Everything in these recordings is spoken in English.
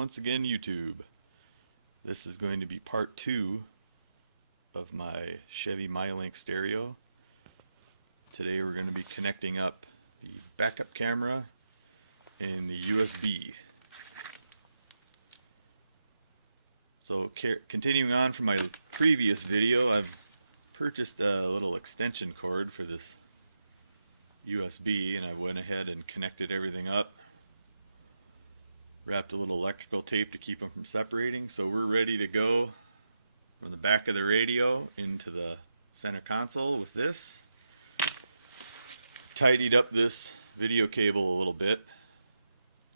once again, YouTube. This is going to be part 2 of my Chevy MyLink stereo. Today we're going to be connecting up the backup camera and the USB. So continuing on from my previous video, I've purchased a little extension cord for this USB, and I went ahead and connected everything up. Wrapped a little electrical tape to keep them from separating, so we're ready to go from the back of the radio into the center console with this. Tidied up this video cable a little bit.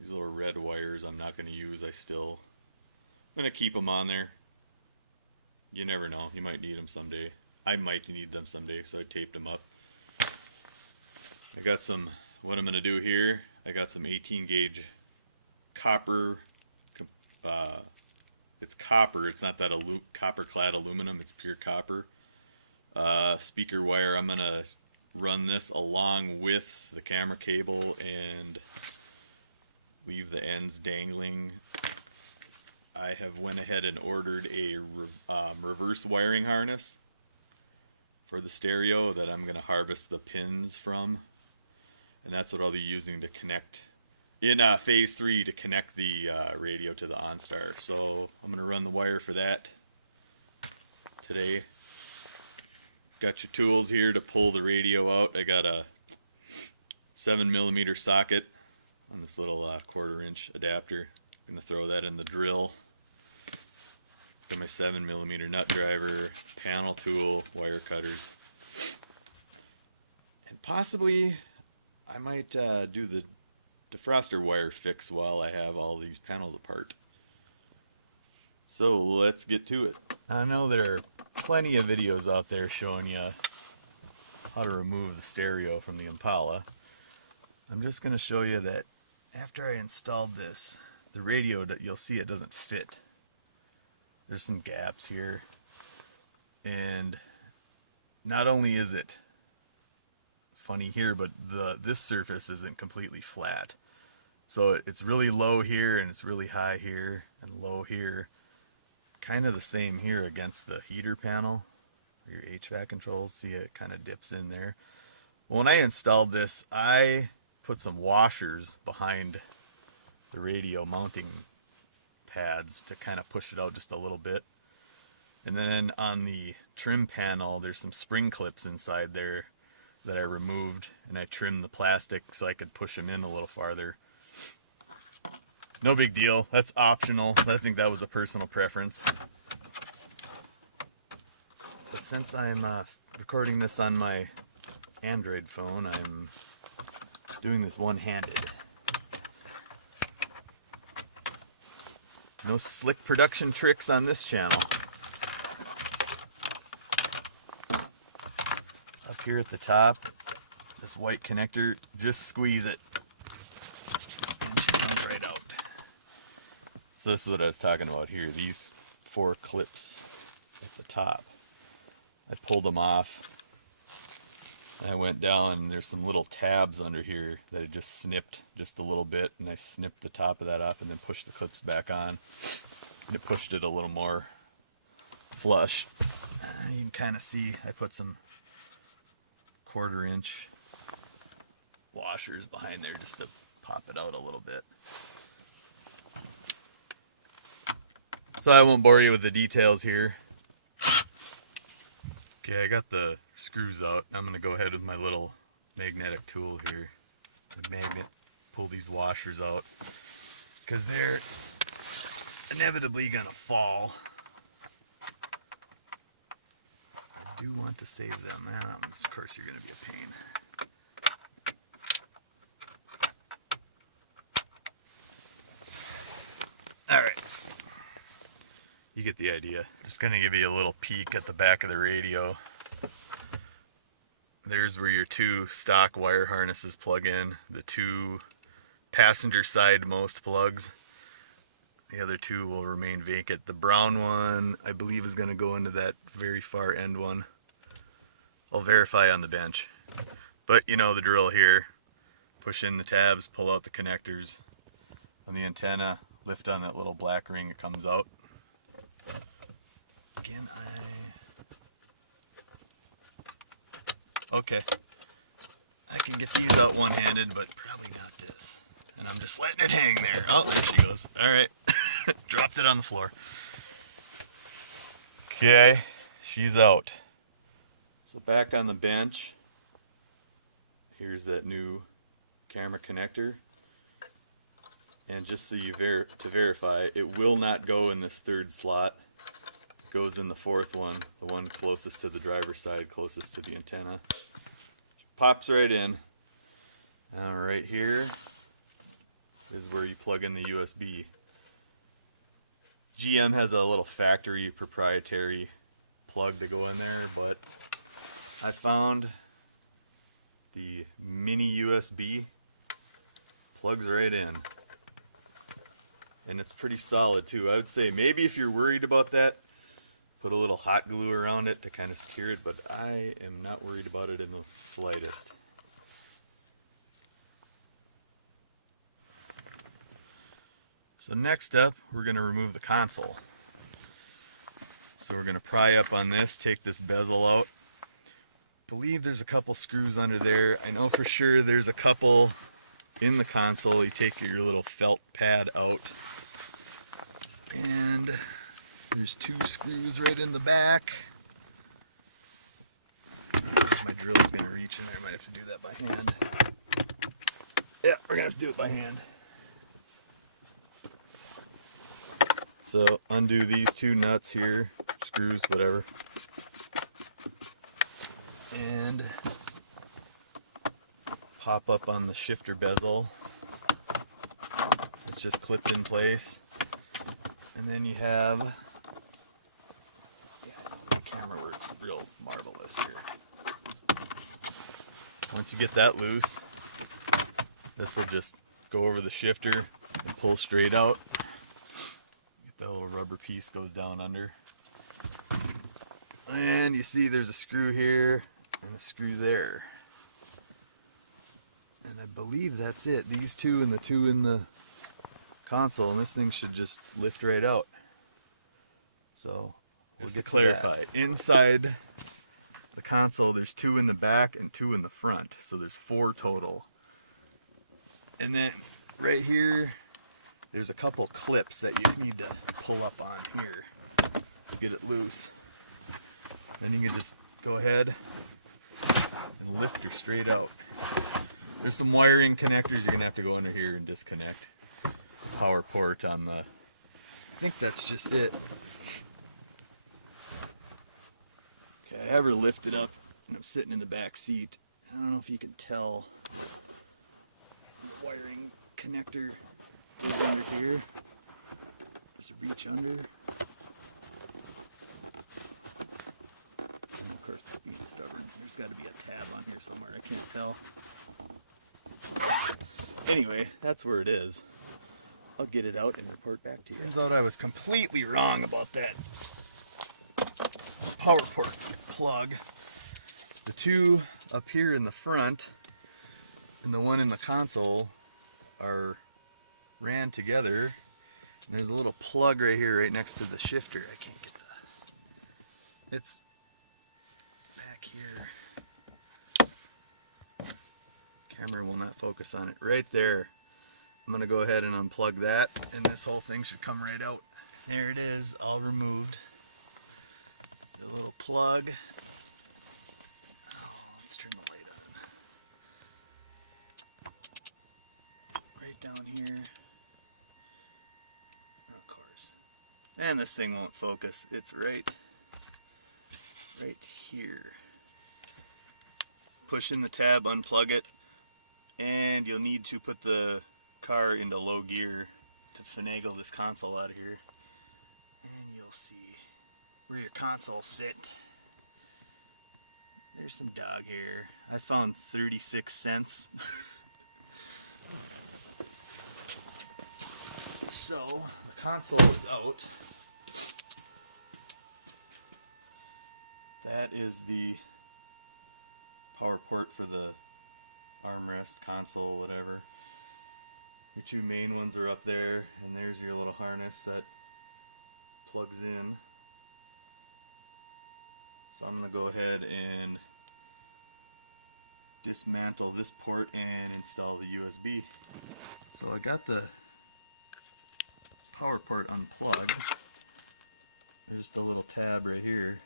These little red wires I'm not going to use. I'm going to keep them on there. You never know, you might need them someday. I might need them someday, so I taped them up. I got what I'm going to do here, I got some 18 gauge copper, it's copper, it's not that copper clad aluminum, it's pure copper. Speaker wire, I'm going to run this along with the camera cable and leave the ends dangling. I have went ahead and ordered a reverse wiring harness for the stereo that I'm going to harvest the pins from, and that's what I'll be using to connect in phase 3 to connect the radio to the OnStar. So I'm going to run the wire for that today. Got your tools here to pull the radio out. I got a 7mm socket on this little 1/4 inch adapter. I'm going to throw that in the drill. Got my 7mm nut driver, panel tool, wire cutters. And possibly I might do the defroster wire fix while I have all these panels apart. So let's get to it. I know there are plenty of videos out there showing you how to remove the stereo from the Impala. I'm just going to show you that after I installed this, the radio, you'll see it doesn't fit. There's some gaps here, and not only is it funny here, but this surface isn't completely flat. So it's really low here, and it's really high here, and low here. Kind of the same here against the heater panel, your HVAC controls. See, it kind of dips in there. Well, when I installed this, I put some washers behind the radio mounting pads to kind of push it out just a little bit. And then on the trim panel, there's some spring clips inside there that I removed, and I trimmed the plastic so I could push them in a little farther. No big deal, that's optional. I think that was a personal preference. But since I'm recording this on my Android phone, I'm doing this one-handed. No slick production tricks on this channel. Up here at the top, this white connector, just squeeze it and she comes right out. So this is what I was talking about here, these 4 clips at the top. I pulled them off and I went down, and there's some little tabs under here that I just snipped just a little bit, and I snipped the top of that off and then pushed the clips back on, and it pushed it a little more flush. You can kind of see I put some 1/4 inch washers behind there just to pop it out a little bit. So I won't bore you with the details here. Okay, I got the screws out. I'm going to go ahead with my little magnetic tool here. The magnet, pull these washers out, because they're inevitably going to fall. I do want to save them. Of course you're going to be a pain. Alright. You get the idea. Just going to give you a little peek at the back of the radio. There's where your 2 stock wire harnesses plug in. The 2 passenger side most plugs. The other 2 will remain vacant. The brown one, I believe, is going to go into that very far end one. I'll verify on the bench. But you know the drill here. Push in the tabs, pull out the connectors on the antenna, lift on that little black ring, it comes out. Again, okay. I can get these out one-handed, but probably not this. And I'm just letting it hang there. Oh, there she goes. All right. Dropped it on the floor. Okay, she's out. So back on the bench, here's that new camera connector. And just so you to verify, it will not go in this third slot. It goes in the fourth one, the one closest to the driver's side, closest to the antenna. Pops right in. Now right here is where you plug in the USB. GM has a little factory proprietary plug to go in there, but I found the mini USB plugs right in. And it's pretty solid too. I would say maybe if you're worried about that, put a little hot glue around it to kind of secure it, but I am not worried about it in the slightest. So next up, we're going to remove the console. So we're going to pry up on this, take this bezel out. I believe there's a couple screws under there. I know for sure there's a couple in the console. You take your little felt pad out. And there's 2 screws right in the back. My drill's going to reach in there. I might have to do that by hand. Yeah, we're going to have to do it by hand. So undo these 2 nuts here, screws, whatever. And pop up on the shifter bezel. It's just clipped in place. And then you have, the camera works real marvelous here. Once you get that loose, this will just go over the shifter and pull straight out. Get that little rubber piece goes down under. And you see there's a screw here and a screw there. And I believe that's it. These 2 and the 2 in the console, and this thing should just lift right out. So just to clarify, inside the console there's 2 in the back and 2 in the front, so there's 4 total. And then right here there's a couple clips that you need to pull up on here to get it loose. Then you can just go ahead and lift her straight out. There's some wiring connectors you're gonna have to go under here and disconnect. Power port on the, I think that's just it. Okay, I have her lifted up and I'm sitting in the back seat. I don't know if you can tell. The wiring connector goes under here. Just reach under. And of course it's being stubborn. There's got to be a tab on here somewhere. I can't tell. Anyway, that's where it is. I'll get it out and report back to you. Turns out I was completely wrong about that power port plug. The 2 up here in the front and the one in the console are ran together. And there's a little plug right here right next to the shifter. I can't get the... It's back here. Camera will not focus on it. Right there. I'm going to go ahead and unplug that, and this whole thing should come right out. There it is, all removed. The little plug. Oh, let's turn the light on. Right down here. Of course. And this thing won't focus. It's right here. Push in the tab, unplug it, and you'll need to put the car into low gear to finagle this console out of here. And you'll see where your consoles sit. There's some dog hair. I found 36 cents. So, the console is out. That is the power port for the armrest, console, whatever. Your two main ones are up there, and there's your little harness that plugs in. So I'm going to go ahead and dismantle this port and install the USB. So I got the power port unplugged. There's the little tab right here.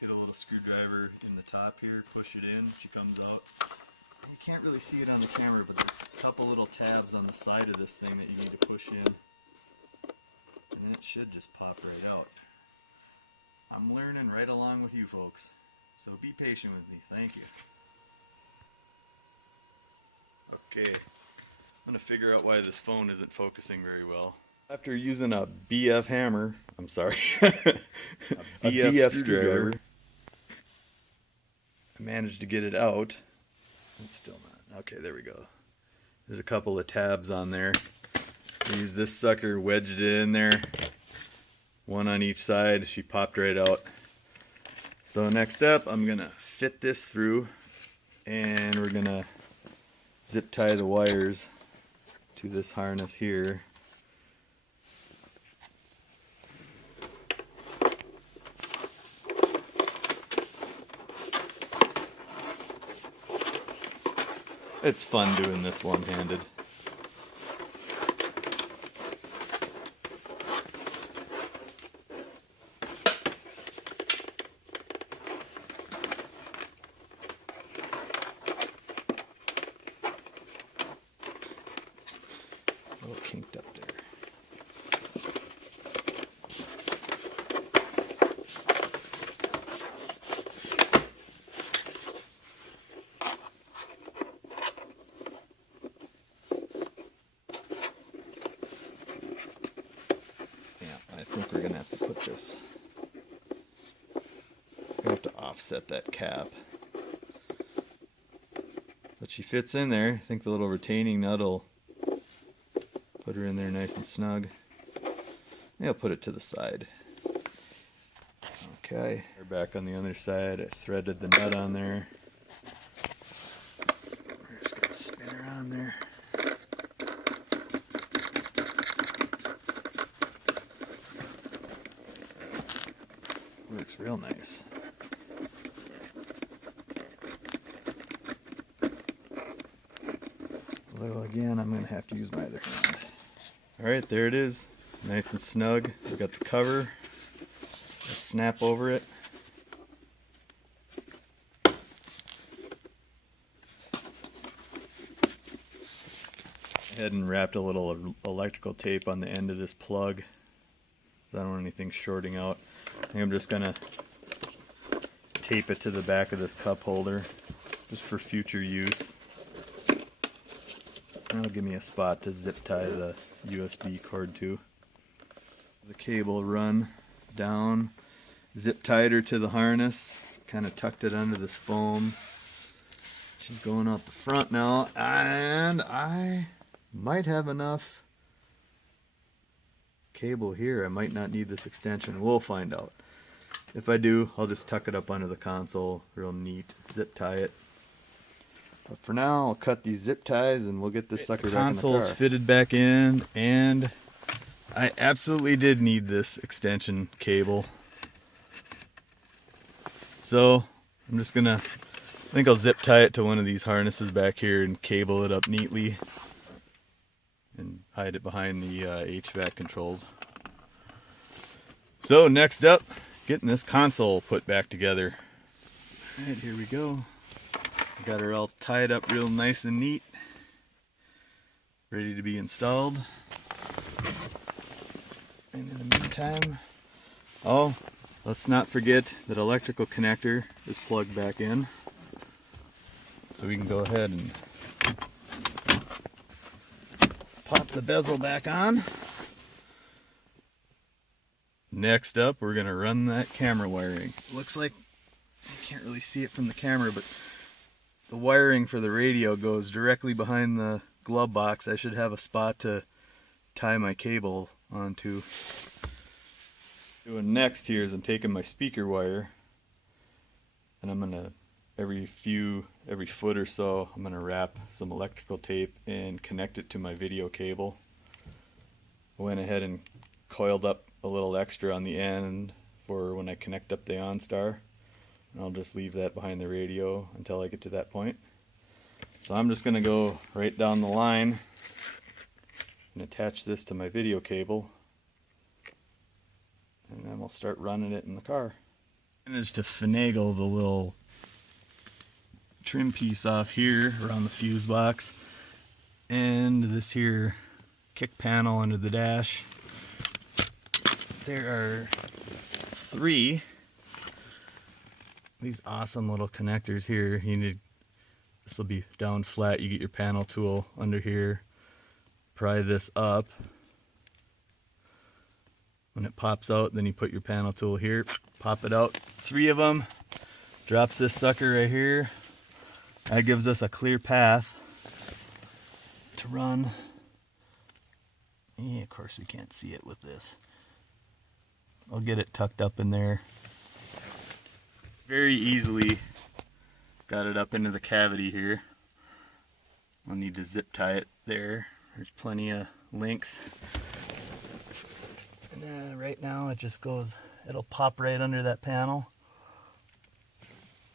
Get a little screwdriver in the top here, push it in, she comes out. You can't really see it on the camera, but there's a couple little tabs on the side of this thing that you need to push in. And then it should just pop right out. I'm learning right along with you folks, so be patient with me, thank you. Okay, I'm going to figure out why this phone isn't focusing very well. After using a BF hammer, I'm sorry, a BF screwdriver, I managed to get it out. It's still not. Okay, there we go. There's a couple of tabs on there. I used this sucker, wedged it in there. One on each side. She popped right out. So next up, I'm going to fit this through. And we're going to zip tie the wires to this harness here. It's fun doing this one-handed. A little kinked up there. I think we're going to have to put this, we're going to have to offset that cap. But she fits in there. I think the little retaining nut will put her in there nice and snug. Maybe I'll put it to the side. Okay, we're back on the other side. I threaded the nut on there. We're just going to spin her on there. Works real nice. Although again, I'm going to have to use my other hand. Alright, there it is. Nice and snug. We've got the cover. Snap over it. Go ahead and wrapped a little electrical tape on the end of this plug. So I don't want anything shorting out. I think I'm just going to tape it to the back of this cup holder just for future use. And it'll give me a spot to zip tie the USB cord to. The cable run down, zip tied her to the harness, kind of tucked it under this foam. She's going out the front now, and I might have enough cable here. I might not need this extension. We'll find out. If I do, I'll just tuck it up under the console real neat, zip tie it. But for now, I'll cut these zip ties and we'll get this sucker back in the car. Console's fitted back in, and I absolutely did need this extension cable. So I'm just gonna, I think I'll zip tie it to one of these harnesses back here and cable it up neatly and hide it behind the HVAC controls. So next up, getting this console put back together. All right, here we go. Got her all tied up real nice and neat, ready to be installed. And in the meantime, oh, let's not forget that electrical connector is plugged back in. So we can go ahead and pop the bezel back on. Next up, we're going to run that camera wiring. Looks like, I can't really see it from the camera, but the wiring for the radio goes directly behind the glove box. I should have a spot to tie my cable onto. Doing next here is I'm taking my speaker wire and I'm going to every foot or so, I'm going to wrap some electrical tape and connect it to my video cable. I went ahead and coiled up a little extra on the end for when I connect up the OnStar. And I'll just leave that behind the radio until I get to that point. So I'm just going to go right down the line and attach this to my video cable, and then we'll start running it in the car. I managed to finagle the little trim piece off here around the fuse box and this here kick panel under the dash. There are 3 these awesome little connectors here. This will be down flat. You get your panel tool under here, pry this up. When it pops out, then you put your panel tool here, pop it out. 3 of them. Drops this sucker right here. That gives us a clear path to run. Yeah, of course we can't see it with this. I'll get it tucked up in there. Very easily got it up into the cavity here. I'll need to zip tie it there. There's plenty of length. And right now it just goes, it'll pop right under that panel.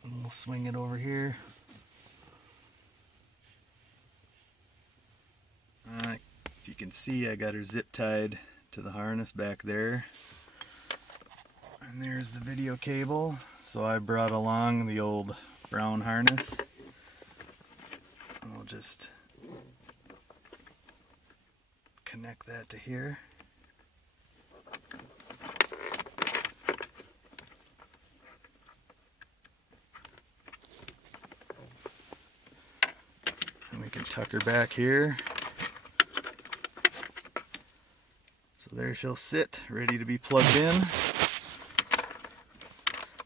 And we'll swing it over here. If you can see, I got her zip tied to the harness back there. And there's the video cable. So I brought along the old brown harness. I'll just connect that to here. And we can tuck her back here. So there she'll sit, ready to be plugged in.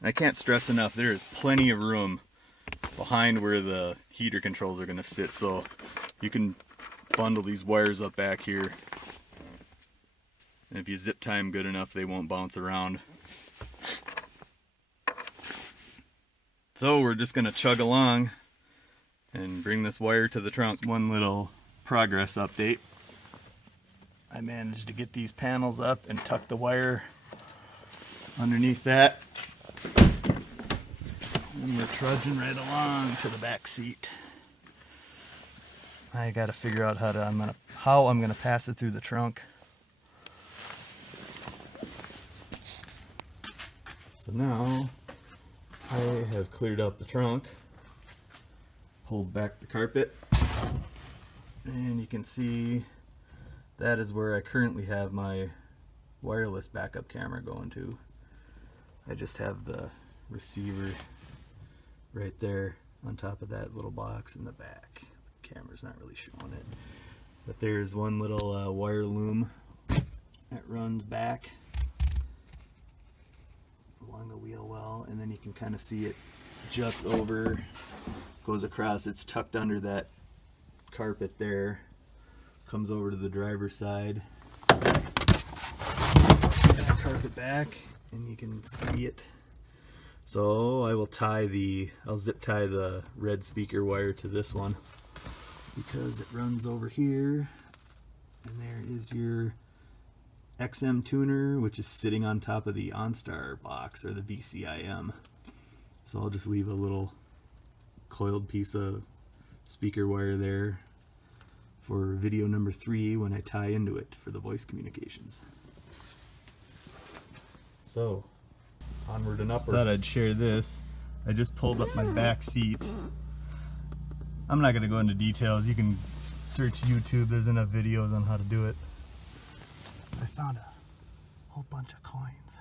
I can't stress enough, there is plenty of room behind where the heater controls are going to sit, so you can bundle these wires up back here, and if you zip tie them good enough, they won't bounce around. So we're just going to chug along and bring this wire to the trunk. One little progress update. I managed to get these panels up and tuck the wire underneath that. And we're trudging right along to the back seat. I gotta figure out how I'm gonna pass it through the trunk. So now I have cleared out the trunk, pulled back the carpet, and you can see that is where I currently have my wireless backup camera going to. I just have the receiver right there on top of that little box in the back. The camera's not really showing it. But there's one little wire loom that runs back along the wheel well, and then you can kind of see it juts over, goes across. It's tucked under that carpet there, comes over to the driver's side. That carpet back, and you can see it. So I will I'll zip tie the red speaker wire to this one because it runs over here, and there is your XM tuner, which is sitting on top of the OnStar box, or the VCIM. So I'll just leave a little coiled piece of speaker wire there for video number 3 when I tie into it for the voice communications. So onward and upward. Thought I'd share this. I just pulled up my back seat. I'm not going to go into details. You can search YouTube. There's enough videos on how to do it. I found a whole bunch of coins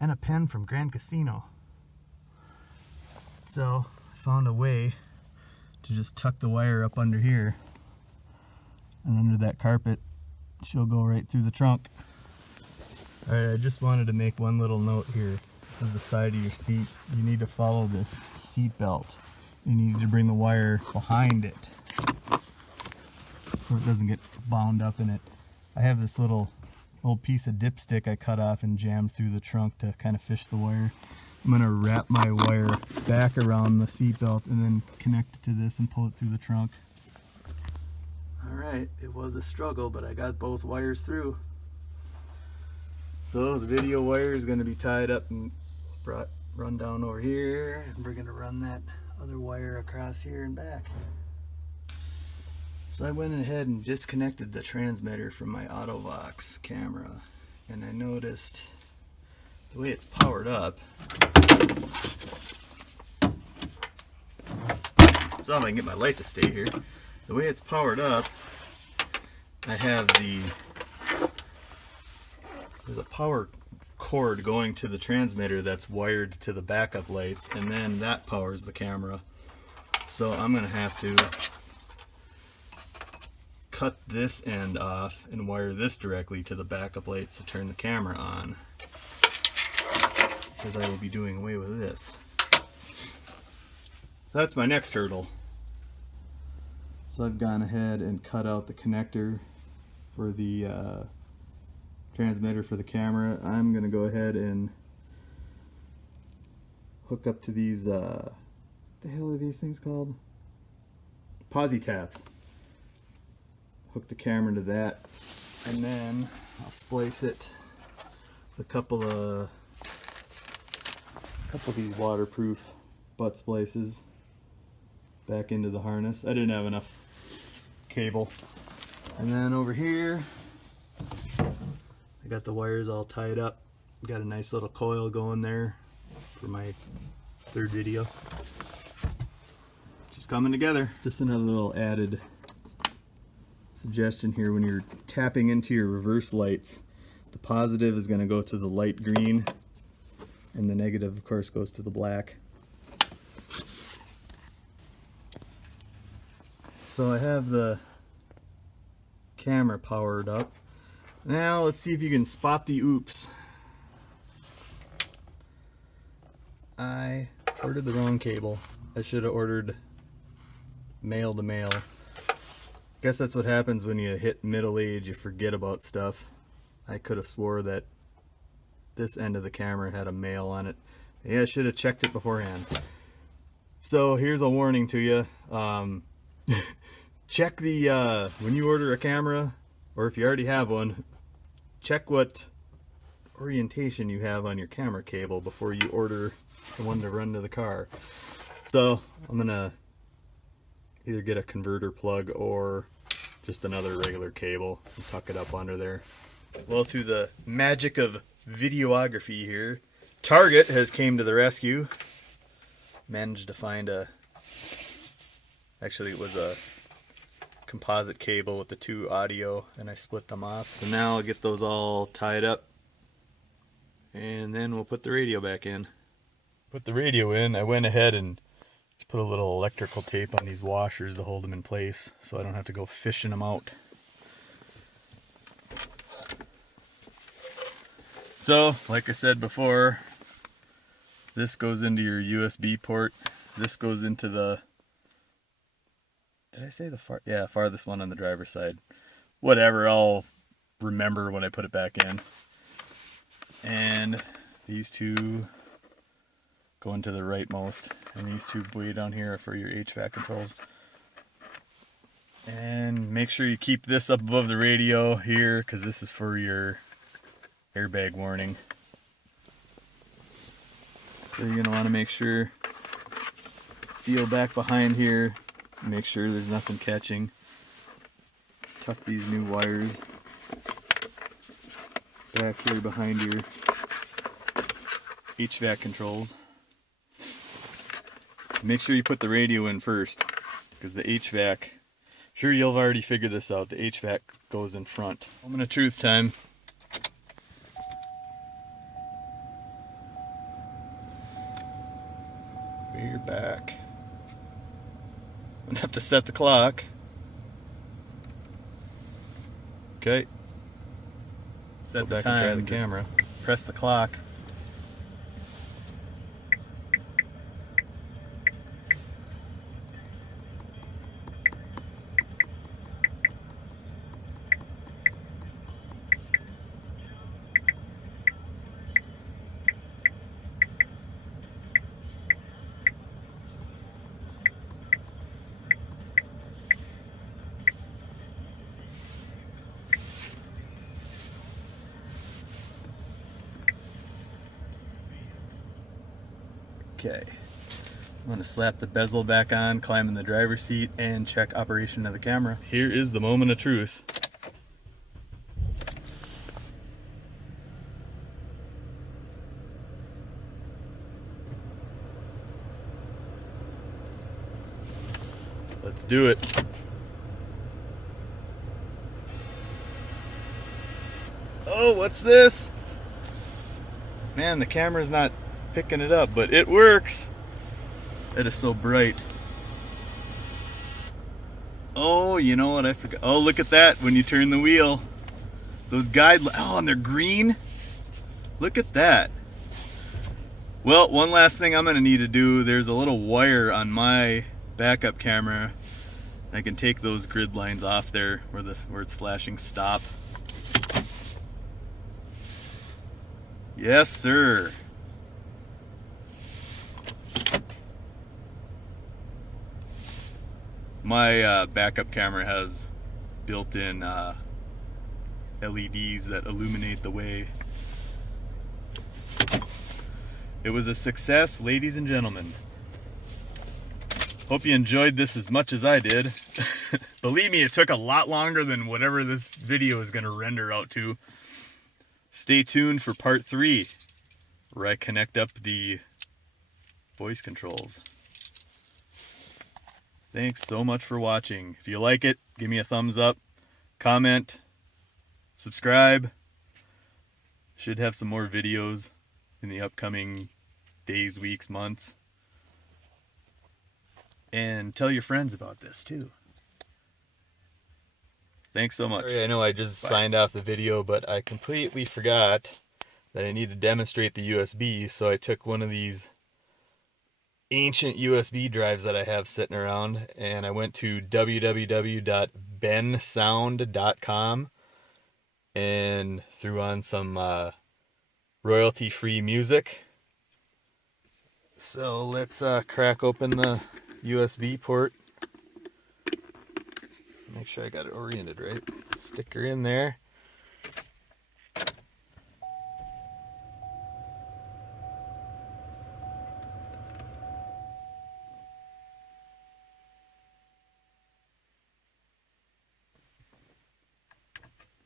and a pen from Grand Casino. So I found a way to just tuck the wire up under here, and under that carpet she'll go right through the trunk. Alright, I just wanted to make one little note here. This is the side of your seat. You need to follow this seat belt. You need to bring the wire behind it so it doesn't get bound up in it. I have this little old piece of dipstick I cut off and jammed through the trunk to kind of fish the wire. I'm going to wrap my wire back around the seatbelt and then connect it to this and pull it through the trunk. Alright, it was a struggle, but I got both wires through. So the video wire is going to be tied up and run down over here, and we're going to run that other wire across here and back. So I went ahead and disconnected the transmitter from my AutoVox camera, and I noticed the way it's powered up. So if I can get my light to stay here. The way it's powered up, I have there's a power cord going to the transmitter that's wired to the backup lights, and then that powers the camera. So I'm going to have to cut this end off and wire this directly to the backup lights to turn the camera on, because I will be doing away with this. So that's my next hurdle. So I've gone ahead and cut out the connector for the transmitter for the camera. I'm going to go ahead and hook up to these, what the hell are these things called? Posi taps. Hook the camera to that, and then I'll splice it with a couple of these waterproof butt splices back into the harness. I didn't have enough cable. And then over here I got the wires all tied up. Got a nice little coil going there for my third video. Just coming together. Just another little added suggestion here: when you're tapping into your reverse lights, the positive is going to go to the light green, and the negative of course goes to the black. So I have the camera powered up. Now let's see if you can spot the oops. I ordered the wrong cable. I should have ordered male to male. Guess that's what happens when you hit middle age, you forget about stuff. I could have swore that this end of the camera had a male on it. Yeah, I should have checked it beforehand. So here's a warning to you. Check the, when you order a camera, or if you already have one, check what orientation you have on your camera cable before you order the one to run to the car. So I'm gonna either get a converter plug or just another regular cable and tuck it up under there. Well, through the magic of videography here, Target has came to the rescue. Managed to find actually it was a composite cable with the two audio, and I split them off. So now I'll get those all tied up, and then we'll put the radio back in. Put the radio in, I went ahead and just put a little electrical tape on these washers to hold them in place so I don't have to go fishing them out. So, like I said before, this goes into your USB port. This goes into the, did I say the farthest one on the driver's side? Whatever, I'll remember when I put it back in. And these two go into the rightmost, and these two way down here are for your HVAC controls. And make sure you keep this up above the radio here, because this is for your airbag warning. So you're going to want to make sure, feel back behind here, make sure there's nothing catching. Tuck these new wires back here behind your HVAC controls. Make sure you put the radio in first, because the HVAC, sure you'll have already figured this out, the HVAC goes in front. Moment of truth time. We're back. I'm gonna have to set the clock. Okay. Set the time, try the camera. Press the clock. Okay. I'm going to slap the bezel back on, climb in the driver's seat, and check operation of the camera. Here is the moment of truth. Let's do it. Oh, what's this? Man, the camera's not picking it up, but it works. It is so bright. Oh, you know what I forgot? Oh, look at that when you turn the wheel. Those oh, and they're green. Look at that. Well, one last thing I'm gonna need to do, there's a little wire on my backup camera. I can take those grid lines off there where it's flashing stop. Yes, sir. My backup camera has built-in LEDs that illuminate the way. It was a success, ladies and gentlemen. Hope you enjoyed this as much as I did. Believe me, it took a lot longer than whatever this video is going to render out to. Stay tuned for part 3, where I connect up the voice controls. Thanks so much for watching. If you like it, give me a thumbs up, comment, subscribe. Should have some more videos in the upcoming days, weeks, months. And tell your friends about this too. Thanks so much. I know I just signed off the video, but I completely forgot that I need to demonstrate the USB, so I took one of these ancient USB drives that I have sitting around, and I went to www.bensound.com and threw on some royalty-free music. So let's crack open the USB port. Make sure I got it oriented right. Stick her in there.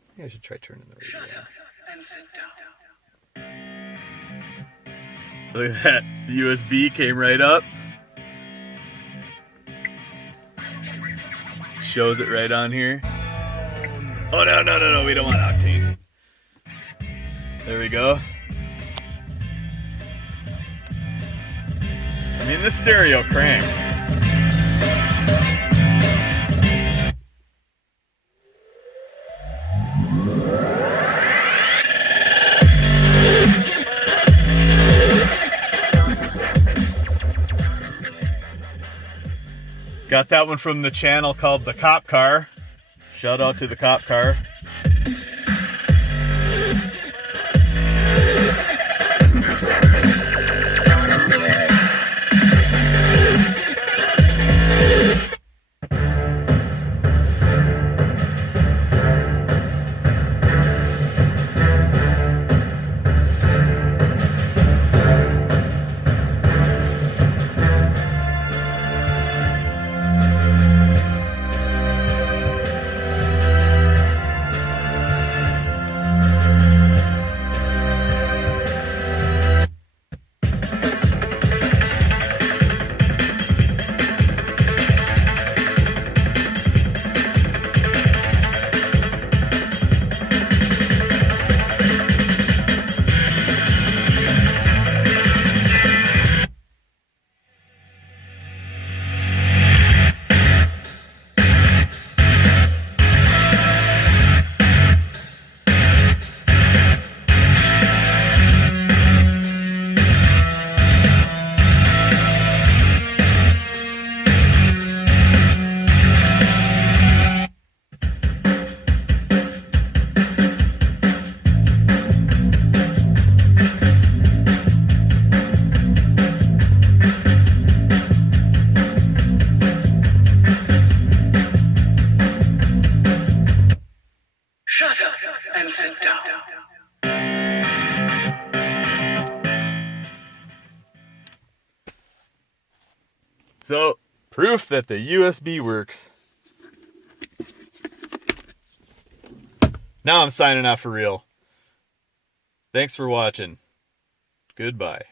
I think I should try turning the radio on. Shut up and sit down. Look at that. The USB came right up. Shows it right on here. Oh, no. We don't want octane. There we go. I mean, the stereo cranks. Got that one from the channel called The Cop Car. Shout out to The Cop Car. So, proof that the USB works. Now I'm signing off for real. Thanks for watching. Goodbye.